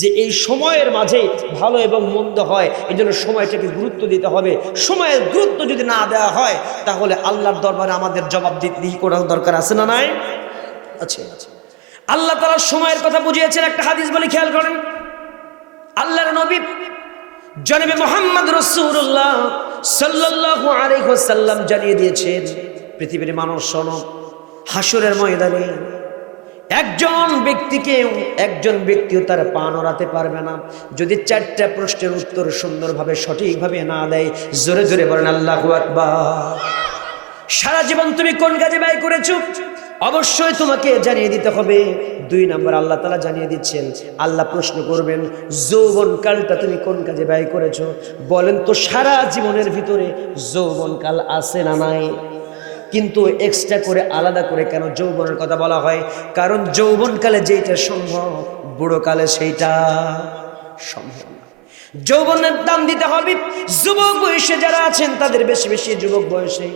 যে এই সময়ের মাঝে ভালো এবং মন্দ হয়, এই জন্য সময়টাকে গুরুত্ব দিতে হবে। সময়ের গুরুত্ব যদি না দেওয়া হয় তাহলে আল্লাহর দরবারে আমাদের জবাবদিহি করার দরকার আছে না নাই? আছে। আল্লাহ তাআলা সময়ের কথা বুঝিয়েছেন। একটা হাদিস বলি, খেয়াল করেন। আল্লাহর নবী জনাবে মুহাম্মদ রাসূলুল্লাহ সাল্লাল্লাহু আলাইহি ওয়াসাল্লাম জানিয়ে দিয়েছেন, পৃথিবীর মানুষ শোনো, হাসরের ময়দানে একজন ব্যক্তিও তার পা নড়াতে পারবে না যদি 4টা প্রশ্নের উত্তর সুন্দরভাবে সঠিকভাবে না দেয়। জোরে জোরে বলেন আল্লাহু আকবার। সারা জীবন তুমি কোন কাজে ব্যয় করেছো অবশ্যই তোমাকে জানিয়ে দিতে হবে। 2 নম্বর আল্লাহ তাআলা জানিয়ে দিচ্ছেন, আল্লাহ প্রশ্ন করবেন, যৌবনকালটা তুমি কোন কাজে ব্যয় করেছো? বলেন তো সারা জীবনের ভিতরে যৌবনকাল আছে না নাই? কিন্তু এক্সট্রা করে আলাদা করে কেন যৌবনের কথা বলা হয়? কারণ যৌবনকালে যেটা সম্ভব বুড়োকালে সেইটা সম্ভব না। যৌবনের দাম দিতে হবে। যুবক বয়সে যারা আছেন তাদের বেশি বেশি যুবক বয়সে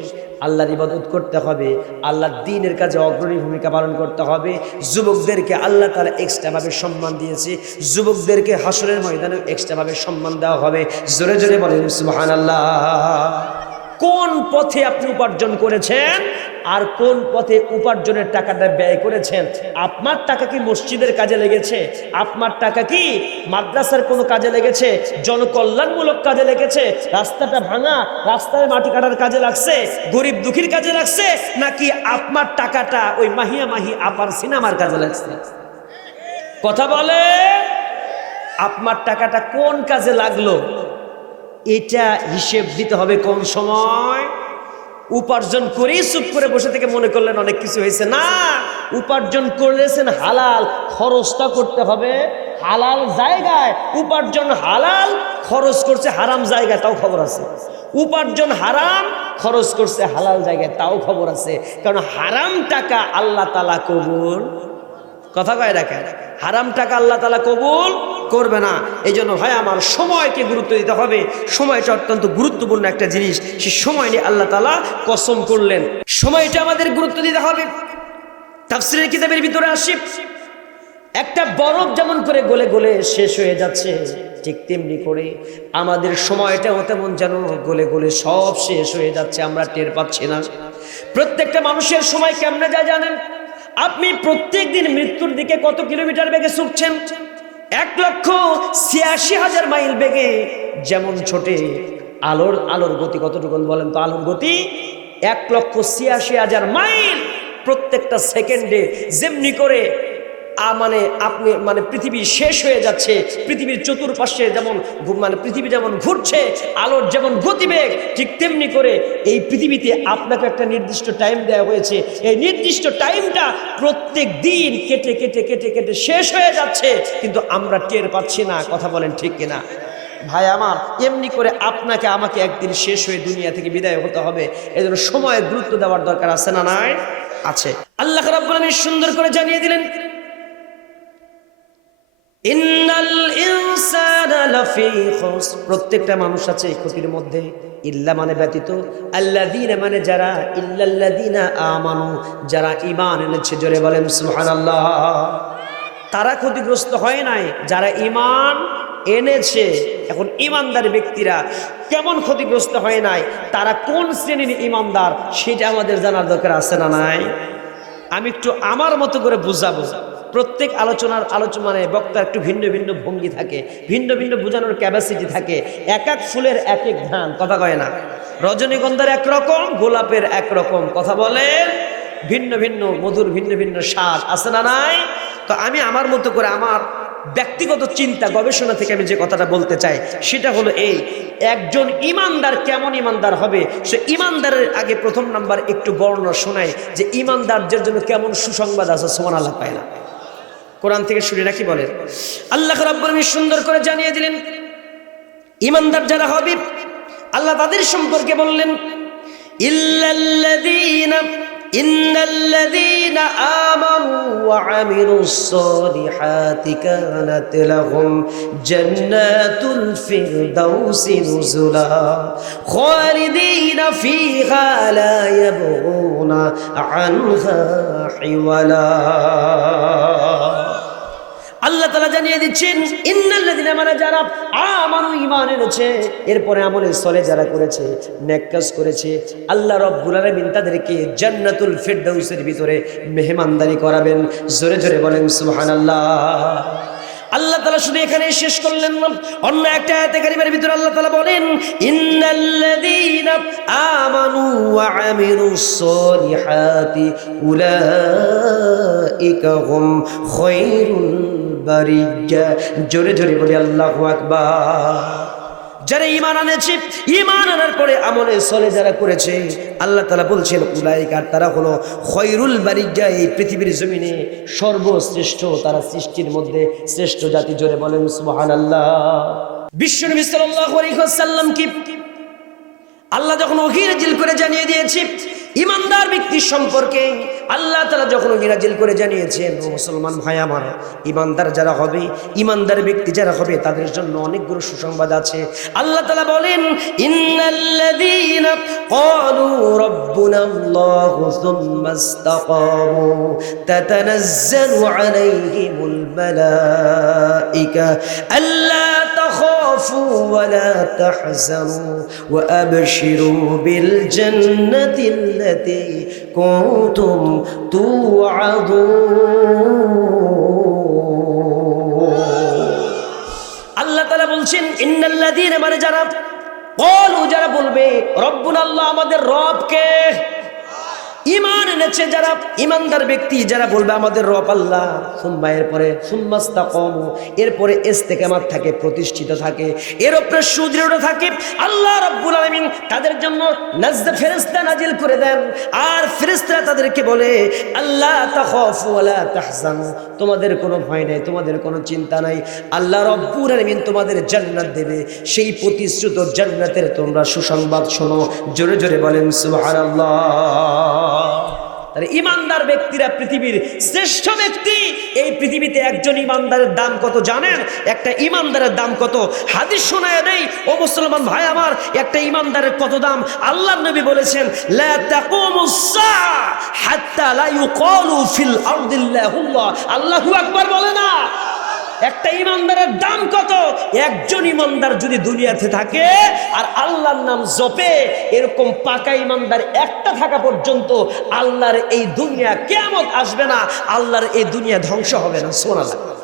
আল্লাহর ইবাদত করতে হবে, আল্লাহর দ্বীনের কাজে অগ্রণী ভূমিকা পালন করতে হবে। যুবকদেরকে আল্লাহ তাআলা এক্সট্রা ভাবে সম্মান দিয়েছে, যুবকদেরকে হাসরের ময়দানে এক্সট্রা ভাবে সম্মান দেওয়া হবে। জোরে জোরে বলেন সুবহানাল্লাহ। কোন পথে আপনি উপার্জন করেছেন আর কোন পথে উপার্জনের টাকাটা ব্যয় করেছেন? আপনার টাকা কি মসজিদের কাজে লেগেছে? আপনার টাকা কি মাদ্রাসার কোনো কাজে লেগেছে? জনকল্যাণমূলক কাজে লেগেছে? রাস্তাটা ভাঙা, রাস্তায় মাটি কাটার কাজে লাগছে? গরিব দুঃখীর কাজে লাগছে? নাকি আপনার টাকাটা ওই মাহিয়া মাহি আপার সিনেমার কাজে লাগছে? কথা বলে, আপনার টাকাটা কোন কাজে লাগলো এটা হিসেব দিতে হবে। কোন সময় উপার্জন করেই চুপ করে বসে থেকে মনে করলেন অনেক কিছু হয়েছে না। উপার্জন করেছেন হালাল, খরচটা করতে হবে হালাল জায়গায়। উপার্জন হালাল, খরচ করছে হারাম জায়গায়, তাও খবর আছে। উপার্জন হারাম, খরচ করছে হালাল জায়গায়, তাও খবর আছে। কারণ হারাম টাকা আল্লাহ তাআলা কবুল, কথা কয় রাখেন, হারাম টাকা আল্লাহ তাআলা কবুল করবে না। এই জন্য ভাই আমার, সময়কে গুরুত্ব দিতে হবে। সময়টা অত্যন্ত গুরুত্বপূর্ণ একটা জিনিস। সেই সময় নিয়ে আল্লাহ তাআলা কসম করলেন, সময়টা আমাদের গুরুত্ব দিতে হবে। তাফসীরের কিতাবের ভিতরে আসি, একটা বরফ যেমন করে গলে গলে শেষ হয়ে যাচ্ছে, ঠিক তেমনি করে আমাদের সময়টাও তেমন যেন গলে গলে সব শেষ হয়ে যাচ্ছে, আমরা টের পাচ্ছি না। প্রত্যেকটা মানুষের সময় কেমনে যায় জানেন? আপনি প্রত্যেক দিন মৃত্যুর দিকে কত কিলোমিটার বেগে ছুটছেন? 1,86,000 মাইল বেগে যেমন ছোটে আলোর গতি কতটুকু বলেন তো? আলোর গতি 1,86,000 মাইল প্রত্যেকটা সেকেন্ডে। যেমনি করে আপনি পৃথিবী শেষ হয়ে যাচ্ছে, পৃথিবীর চতুর্পাশে যেমন পৃথিবী যেমন ঘুরছে, আলোর যেমন গতিবেগ, ঠিক তেমনি করে এই পৃথিবীতে আপনাকে একটা নির্দিষ্ট টাইম দেওয়া হয়েছে। এই নির্দিষ্ট টাইমটা প্রত্যেক দিন কেটে কেটে কেটে কেটে শেষ হয়ে যাচ্ছে, কিন্তু আমরা টের পাচ্ছি না। কথা বলেন ঠিক কিনা? ভাই আমার, এমনি করে আপনাকে আমাকে একদিন শেষ হয়ে দুনিয়া থেকে বিদায় হতে হবে। এজন্য সময়ের গুরুত্ব দেওয়ার দরকার আছে না নাই? আছে। আল্লাহ রাব্বুল আলামিন সুন্দর করে জানিয়ে দিলেন, ইন্নাল ইনসানা লাফি খুসর, প্রত্যেকটা মানুষ আছে ক্ষতির মধ্যে। ইল্লা মানে ব্যতীত, আল্লাযীনা মানে যারা, ইল্লাল্লাযীনা আমানু যারা ঈমান এনেছে। জোরে বলেন সুবহানাল্লাহ। তারা ক্ষতিগ্রস্ত হয় নাই যারা ঈমান এনেছে। এখন ঈমানদার ব্যক্তিরা কেমন ক্ষতিগ্রস্ত হয় নাই, তারা কোন শ্রেণীর ঈমানদার সেটা আমাদের জানার দরকার আছে না নাই? আমি একটু আমার মতো করে বুঝাবো। প্রত্যেক আলোচনার বক্তার একটু ভিন্ন ভিন্ন ভঙ্গি থাকে, ভিন্ন ভিন্ন বোঝানোর ক্যাপাসিটি থাকে। এক এক ফুলের এক এক ধান, কথা কয় না? রজনীগন্ধার একরকম, গোলাপের একরকম, কথা বলেন। ভিন্ন ভিন্ন মধুর ভিন্ন ভিন্ন স্বাদ আছে না নাই? তো আমি আমার মতো করে, আমার ব্যক্তিগত চিন্তা গবেষণা থেকে আমি যে কথাটা বলতে চাই সেটা হলো এই, একজন ইমানদার কেমন ইমানদার হবে। সে ইমানদারের আগে প্রথম নাম্বার একটু বর্ণনা শোনায় যে ইমানদারদের জন্য কেমন সুসংবাদ আছে। সুবহানাল্লাহ, পায় না? কোরআন থেকে শুনে নাকি বলে আল্লাহ রাব্বুল আলামিন সুন্দর করে জানিয়ে দিলেন, ইমানদার যারা হবে আল্লাহ তাদের সম্পর্কে বললেন, ইন্নাল্লাযীনা আমানু ওয়া আমিলুস সালিহাতি কানাত লাহুম জান্নাতুল ফিরদাউসি নুজুলা খালিদিনা ফিহা লা ইয়াবগুনা আনহা হিওয়ালা। আল্লাহ তাআলা জানিয়ে দিচ্ছেন ইন্নাল্লাযিনা মানে যারা আমানু ঈমান এনেছে এরপরে আমলে সলে যারা করেছে নেক কাজ করেছে আল্লাহ রাব্বুল আলামিন তাদেরকে জান্নাতুল ফিরদাউসের ভিতরে মেহমানদারি করাবেন। জোরে জোরে বলেন সুবহানাল্লাহ। আল্লাহ তাআলা শুধু এখানে শেষ করলেন না, অন্য একটা আয়াতে কারিমার ভিতরে আল্লাহ তাআলা বলেন ইন্নাল্লাযীনা আমানু ওয়া আমিলুস সলিহাতি উলাইকা হুম খায়রুল বারিয়া। জোরে জোরে বলি আল্লাহু আকবার। যারা ঈমান আনেছে, ঈমান আনার পরে আমলে সলে যারা করেছে আল্লাহ তাআলা বলছেন উলাইকা, তারা হলো খয়রুল বারিয়া, এই পৃথিবীর জমিনে সর্বশ্রেষ্ঠ, তারা সৃষ্টির মধ্যে শ্রেষ্ঠ জাতি। জোরে বলেন সুবহানাল্লাহ। বিশ্বনবী সাল্লাল্লাহু আলাইহি ওয়াসাল্লাম কি আল্লাহ যখন ওহী নাযিল করে জানিয়ে দিয়েছে ঈমানদার ব্যক্তি সম্পর্কে, আল্লাহ তাআলা যখন ওহী নাযিল করে জানিয়েছেন ও মুসলমান ভাই আমার, ঈমানদার যারা হবে, ঈমানদার ব্যক্তি যারা হবে তাদের জন্য অনেকগুলো সুসংবাদ আছে। আল্লাহ তাআলা বলেন ইন্নাল্লাযীনা ক্বালু রাব্বুনাল্লাহু সুম্মা ইসতাকামু তাতানাজ্জালু আলাইহিমুল মালাঈকা আল্লা তাখাফু ওয়া লা তাহজানু ওয়া আবশিরু বিল জান্নাতি التي كنتم توعدون। আল্লাহ তাআলা বলছেন ইন্নাল্লাযীনা মানে যারা ক্বালু, যারা বলবে রব্বুনা আল্লাহ, আমাদের রব কে? ঈমান এনেছে যারা, ঈমানদার ব্যক্তি যারা বলবে আমাদের রব আল্লাহ, সুম্মা এরপরে সুম্মাস্তাকামু, এরপরে ইস্তেকামাত থাকে, প্রতিষ্ঠিত থাকে, এর উপরে সুদৃঢ় থাকে, আল্লাহ রাব্বুল আলামিন তাদের জন্য ফেরেশতা নাজিল করে দেন। আর ফেরেশতারা তাদেরকে বলে আল্লাহ তাখাফু ওয়া লা তাহজানু, তোমাদের কোনো ভয় নাই, তোমাদের কোনো চিন্তা নাই, আল্লাহ রাব্বুল আলামিন তোমাদের জান্নাত দেবে, সেই প্রতিশ্রুত জান্নাতের তোমরা সুসংবাদ শোনো। জোরে জোরে বলেন সুবহানাল্লাহ। ঈমানদার ব্যক্তিরা পৃথিবীর শ্রেষ্ঠ ব্যক্তি। এই পৃথিবীতে একজন ঈমানদারের দাম কত জানেন? একটা ঈমানদারের দাম কত? হাদিস শোনায় নেই ও মুসলমান ভাই আমার, একটা ঈমানদারের কত দাম? আল্লাহর নবী বলেছেন লা তাকুমুস সাআ হাত্তা লা ইউকালু ফিল আরদিল্লাহুল্লাহ। আল্লাহু আকবার বলে না? একটা ঈমানদারের দাম কত? একজন ঈমানদার যদি দুনিয়াতে থাকে আর আল্লাহর নাম জপে, এরকম পাকা ঈমানদার একটা থাকা পর্যন্ত আল্লাহর এই দুনিয়া কিয়ামত আসবে না, আল্লাহর এই দুনিয়া ধ্বংস হবে না। সুবহানাল্লাহ।